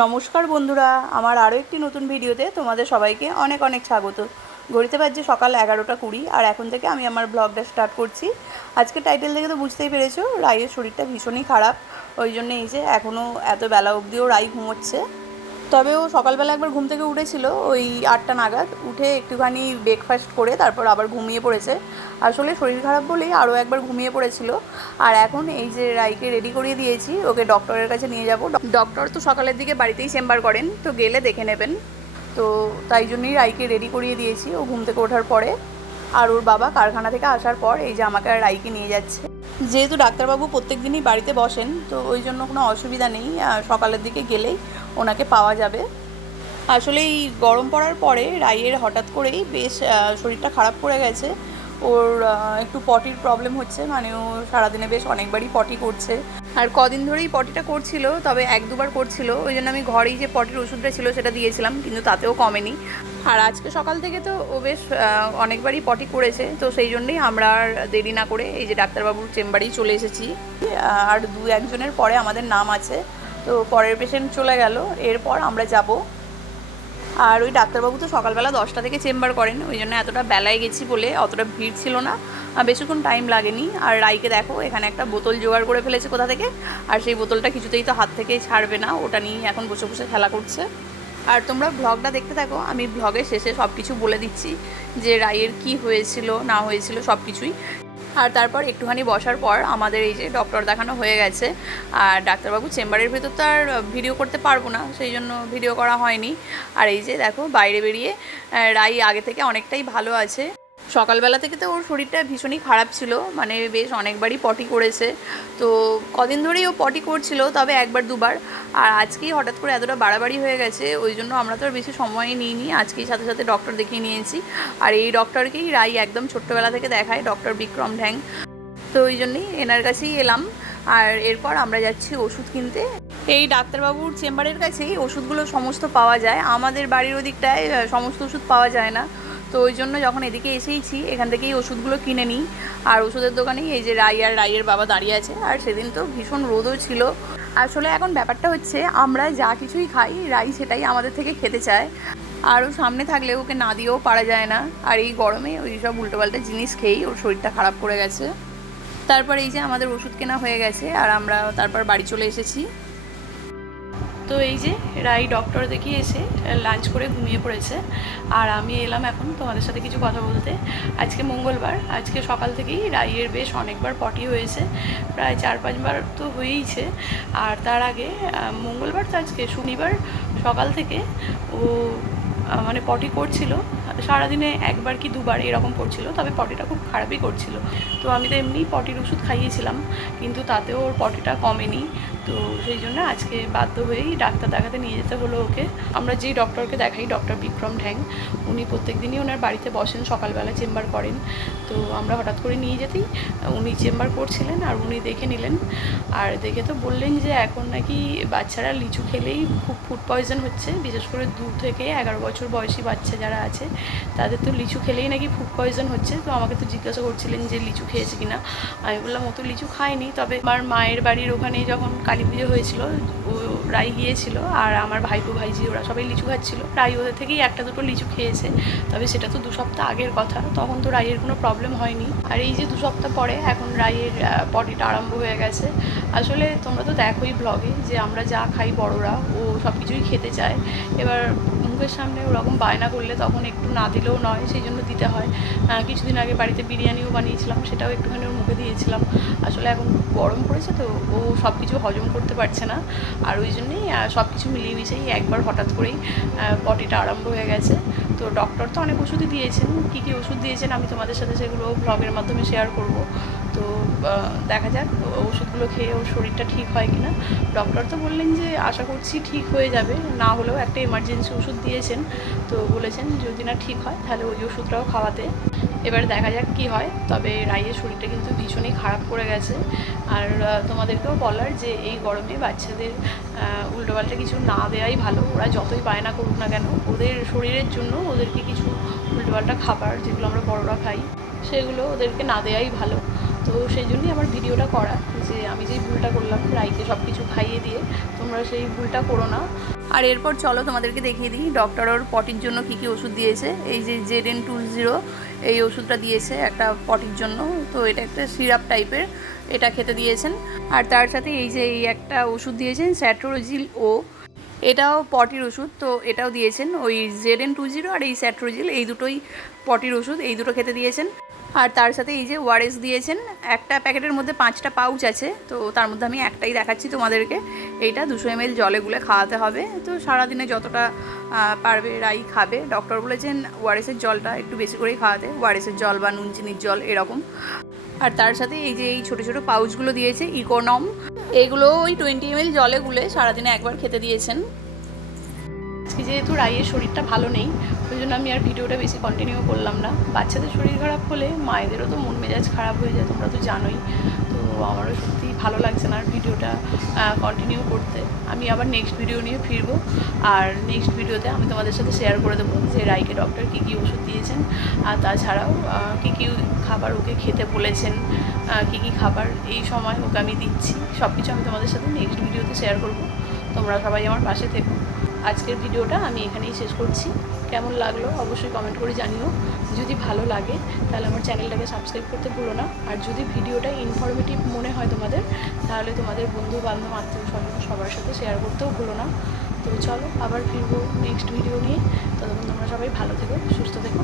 নমস্কার বন্ধুরা, আমার আরও একটি নতুন ভিডিওতে তোমাদের সবাইকে অনেক অনেক স্বাগত। ঘড়িতে বাজছে সকাল এগারোটা কুড়ি, আর এখন থেকে আমি আমার ব্লগটা স্টার্ট করছি। আজকে টাইটেল দেখে তো বুঝতেই পেরেছ রায়ের শরীরটা ভীষণই খারাপ। ওই জন্য এই যে এখনও এত বেলা অবধিও রাই ঘুমোচ্ছে। তবে ও সকালবেলা একবার ঘুম থেকে উঠেছিল, ওই আটটা নাগাদ। উঠে একটুখানি ব্রেকফাস্ট করে তারপর আবার ঘুমিয়ে পড়েছে। আসলে শরীর খারাপ বলেই আরও একবার ঘুমিয়ে পড়েছিল। আর এখন এই যে রাইকে রেডি করিয়ে দিয়েছি, ওকে ডক্টরের কাছে নিয়ে যাব। ডক্টর তো সকালের দিকে বাড়িতেই চেম্বার করেন, তো গেলে দেখে নেবেন। তো তাই জন্যই রাইকে রেডি করিয়ে দিয়েছি, ও ঘুম থেকে ওঠার পরে। আর ওর বাবা কারখানা থেকে আসার পর এই যে আমাকে আর রাইকে নিয়ে যাচ্ছে। যেহেতু ডাক্তারবাবু প্রত্যেক দিনই বাড়িতে বসেন, তো ওই জন্য কোনো অসুবিধা নেই সকালের দিকে গেলেই ওনাকে পাওয়া যাবে। আসলে এই গরম পড়ার পরে রাইয়ের হঠাৎ করেই বেশ শরীরটা খারাপ করে গেছে। ওর একটু পটির প্রবলেম হচ্ছে। মানে ও সারাদিনে বেশ অনেকবারই পটি করছে। আর কদিন ধরেই পটিটা করছিল, তবে এক দুবার করছিল। ওই জন্য আমি ঘরেই যে পটির ওষুধটা ছিল সেটা দিয়েছিলাম, কিন্তু তাতেও কমেনি। আর আজকে সকাল থেকে তো ও বেশ অনেকবারই পটি করেছে। তো সেই জন্যই আমরা আর দেরি না করে এই যে ডাক্তারবাবুর চেম্বারেই চলে এসেছি। আর দু একজনের পরে আমাদের নাম আছে। তো পরের পেশেন্ট চলে গেল। এরপর আমরা যাব আর ওই ডাক্তারবাবু তো সকালবেলা দশটা থেকে চেম্বার করেন, ওই জন্য এতটা বেলায় গেছি বলে অতটা ভিড় ছিল না। বেশিক্ষণ টাইম লাগেনি। আর রাইকে দেখো, এখানে একটা বোতল জোগাড় করে ফেলেছে কোথা থেকে। আর সেই বোতলটা কিছুতেই তো হাত থেকেই ছাড়বে না, ওটা নিয়ে এখন বসে বসে খেলা করছে। আর তোমরা ব্লগটা দেখতে থাকো, আমি ব্লগের শেষে সব কিছু বলে দিচ্ছি যে রাইয়ের কি হয়েছিল, না হয়েছিল সব কিছুই আর তারপর একটুখানি বসার পর আমাদের এই যে ডক্টর দেখানো হয়ে গেছে। আর ডাক্তারবাবু চেম্বারের ভিতর তো আর ভিডিও করতে পারব না, সেই জন্য ভিডিও করা হয়নি। আর এই যে দেখো, বাইরে বেরিয়ে রাই আগে থেকে অনেকটাই ভালো আছে। সকালবেলা থেকে তো ওর শরীরটা ভীষণই খারাপ ছিল। মানে বেশ অনেকবারই পটি করেছে। তো কদিন ধরেই ও পটি করছিল, তবে একবার দুবার। আর আজকেই হঠাৎ করে এতটা বাড়াবাড়ি হয়ে গেছে, ওই জন্য আমরা তো আর বেশি সময় নিইনি। আজকেই সাথে সাথে ডক্টর দেখিয়ে নিয়েছি। আর এই ডক্টরকেই রাই একদম ছোট্টবেলা থেকে দেখায়, ডক্টর বিক্রম ঢ্যাং। তো ওই জন্যই এনার কাছেই এলাম। আর এরপর আমরা যাচ্ছি ওষুধ কিনতে। এই ডাক্তারবাবুর চেম্বারের কাছেই ওষুধগুলো সমস্ত পাওয়া যায়। আমাদের বাড়ির ওদিকটায় সমস্ত ওষুধ পাওয়া যায় না। তো ওই জন্য যখন এদিকে এসেইছি, এখান থেকেই ওষুধগুলো কিনে নিই। আর ওষুধের দোকানেই এই যে রাই আর রাইয়ের বাবা দাঁড়িয়ে আছে। আর সেদিন তো ভীষণ রোদও ছিল। আসলে এখন ব্যাপারটা হচ্ছে, আমরা যা কিছুই খাই, রাই সেটাই আমাদের থেকে খেতে চায়। আরও সামনে থাকলে ওকে না দিয়েও পারা যায় না। আর এই গরমে ওই সব উল্টোপাল্টা জিনিস খেয়েই ওর শরীরটা খারাপ করে গেছে। তারপর এই যে আমাদের ওষুধ কেনা হয়ে গেছে, আর আমরা তারপর বাড়ি চলে এসেছি। তো এই যে রাই ডক্টর দেখিয়ে এসে লাঞ্চ করে ঘুমিয়ে পড়েছে। আর আমি এলাম এখন তোমাদের সাথে কিছু কথা বলতে। আজকে মঙ্গলবার, আজকে সকাল থেকেই রাইয়ের বেশ অনেকবার পটি হয়েছে। প্রায় চার পাঁচবার তো হয়েইছে। আর তার আগে মঙ্গলবার তো আজকে, শনিবার সকাল থেকে ও মানে পটি করছিল। সারাদিনে একবার কি দুবার এরকম করছিল, তবে পটিটা খুব খারাপই করছিল। তো আমি তো এমনি পটির ওষুধ খাইয়েছিলাম, কিন্তু তাতেও ওর পটিটা কমেনি। তো সেই জন্য আজকে বাধ্য হয়েই ডাক্তার দেখাতে নিয়ে যেতে হলো ওকে। আমরা যেই ডক্টরকে দেখাই, ডক্টর বিক্রম ঢ্যাং, উনি প্রত্যেক দিনই ওনার বাড়িতে বসেন, সকালবেলা চেম্বার করেন। তো আমরা হঠাৎ করে নিয়ে যেতেই উনি চেম্বার করছিলেন আর উনি দেখে নিলেন। আর দেখে তো বললেন যে এখন নাকি বাচ্চারা লিচু খেলেই খুব ফুড পয়জন হচ্ছে, বিশেষ করে দু থেকে এগারো বছর বয়সী বাচ্চা যারা আছে তাদের তো লিচু খেলেই নাকি ফুড পয়জন হচ্ছে, তো আমাকে তো জিজ্ঞাসা করছিলেন যে লিচু খেয়েছে কিনা। আমি বললাম, ও তো লিচু খায়নি, তবে আমার মায়ের বাড়ির ওখানে যখন কালী পুজো হয়েছিল, ও রাই গিয়েছিল, আর আমার ভাইপো ভাইজি, ওরা সবাই লিচু খাচ্ছিল। রাই ওদের থেকেই একটা দুটো লিচু খেয়েছে, তবে সেটা তো দু সপ্তাহ আগের কথা, তখন তো রাইয়ের কোনো প্রবলেম হয়নি। আর এই যে দু সপ্তাহ পরে এখন রাইয়ের পটিটা আরম্ভ হয়ে গেছে। আসলে তোমরা তো দেখোই ব্লগে যে আমরা যা খাই বড়রা, ও সব কিছুই খেতে চায়। এবার মুখের সামনে ওরকম বায়না করলে তখন একটু না দিলেও নয়, সেই জন্য দিতে হয়। কিছুদিন আগে বাড়িতে বিরিয়ানিও বানিয়েছিলাম, সেটাও একটুখানি ওর মুখে দিয়েছিলাম। আসলে এখন গরম পড়েছে তো, ও সব কিছু হজম করতে পারছে না। আর ওই জন্যেই সব কিছু মিলিয়ে মিশেই একবার হঠাৎ করেই পটিটা আরম্ভ হয়ে গেছে। তো ডক্টর তো অনেক ওষুধই দিয়েছেন। কী কী ওষুধ দিয়েছেন আমি তোমাদের সাথে সেগুলো ব্লগের মাধ্যমে শেয়ার করব। তো দেখা যাক ওষুধগুলো খেয়ে ওর শরীরটা ঠিক হয় কি না ডক্টর তো বললেন যে আশা করছি ঠিক হয়ে যাবে। না হলেও একটা এমার্জেন্সি ওষুধ দিয়েছেন। তো বলেছেন যদি না ঠিক হয় তাহলে ওই ওষুধটাও খাওয়াতে। এবার দেখা যাক কি হয়। তবে রাইয়ের শরীরটা কিন্তু ভীষণই খারাপ করে গেছে। আর তোমাদেরকেও বলার যে এই গরমে বাচ্চাদের উল্টোপাল্টা কিছু না দেওয়াই ভালো। ওরা যতই বায়না করুক না কেন, ওদের শরীরের জন্য ওদেরকে কিছু উল্টোপাল্টা খাবার, যেগুলো আমরা বড়রা খাই, সেগুলো ওদেরকে না দেওয়াই ভালো। তো সেই জন্যই আমার ভিডিওটা করা, যে আমি যেই ভুলটা করলাম, রাইকে সব কিছু খাইয়ে দিয়ে, তোমরা সেই ভুলটা করো না। আর এরপর চলো তোমাদেরকে দেখিয়ে দিই ডক্টর ওর পটির জন্য কী কী ওষুধ দিয়েছে। এই যে জেড এন টু জিরো এই ওষুধটা দিয়েছে একটা পটির জন্য। তো এটা একটা সিরাপ টাইপের এটা খেতে দিয়েছেন। আর তার সাথে এই যে এই একটা ওষুধ দিয়েছেন স্যাট্রোজিল ও এটাও পটির ওষুধ, তো এটাও দিয়েছেন। ওই জেড এন টু জিরো আর এই স্যাট্রোজিল এই দুটোই পটির ওষুধ, এই দুটো খেতে দিয়েছেন। আর তার সাথে এই যে ওয়ারেস দিয়েছেন, একটা প্যাকেটের মধ্যে পাঁচটা পাউচ আছে, তো তার মধ্যে আমি একটাই দেখাচ্ছি তোমাদেরকে। এইটা দুশো এম এল জলে গুলে খাওয়াতে হবে, তো সারাদিনে যতটা পারবে রাই খাবে। ডক্টর বলেছেন ওয়ারেসের জলটা একটু বেশি করেই খাওয়াতে ওয়ারেসের জল বা নুন চিনির জল এরকম। আর তার সাথে এই যে এই ছোটো ছোটো পাউচগুলো দিয়েছে, ইকোনম। এগুলো ওই টোয়েন্টি এম এল জলে গুলে সারাদিনে একবার খেতে দিয়েছেন। আজকে যেহেতু রাইয়ের শরীরটা ভালো নেই ওই জন্য আমি আর ভিডিওটা বেশি কন্টিনিউ করলাম না। বাচ্চাদের শরীর খারাপ হলে মায়েদেরও তো মন মেজাজ খারাপ হয়ে যায়, তোমরা তো জানোই। তো আমারও সত্যি ভালো লাগছে না আর ভিডিওটা কন্টিনিউ করতে। আমি আবার নেক্সট ভিডিও নিয়ে ফিরবো। আর নেক্সট ভিডিওতে আমি তোমাদের সাথে শেয়ার করে দেবো যে রাইকে ডক্টর কী কী ওষুধ দিয়েছেন। আর তাছাড়াও কী কী খাবার ওকে খেতে বলেছেন কী কী খাবার এই সময় ওকে আমি দিচ্ছি। সব কিছু আমি তোমাদের সাথে নেক্সট ভিডিওতে শেয়ার করব। তোমরা সবাই আমার পাশে থেকো। আজকের ভিডিওটা আমি এখানেই শেষ করছি। কেমন লাগল অবশ্যই কমেন্ট করে জানিও। যদি ভালো লাগে, তাহলে আমার চ্যানেলটাকে সাবস্ক্রাইব করতে ভুলো না। আর যদি ভিডিওটা ইনফরমেটিভ মনে হয় তোমাদের, তাহলে তোমাদের বন্ধু, বান্ধব আত্মীয় স্বজন সবার সাথে শেয়ার করতেও ভুলো না। তো চলো আবার ফিরবো নেক্সট ভিডিও নিয়ে। ততক্ষণ তোমরা সবাই ভালো থেকো, সুস্থ থেকো।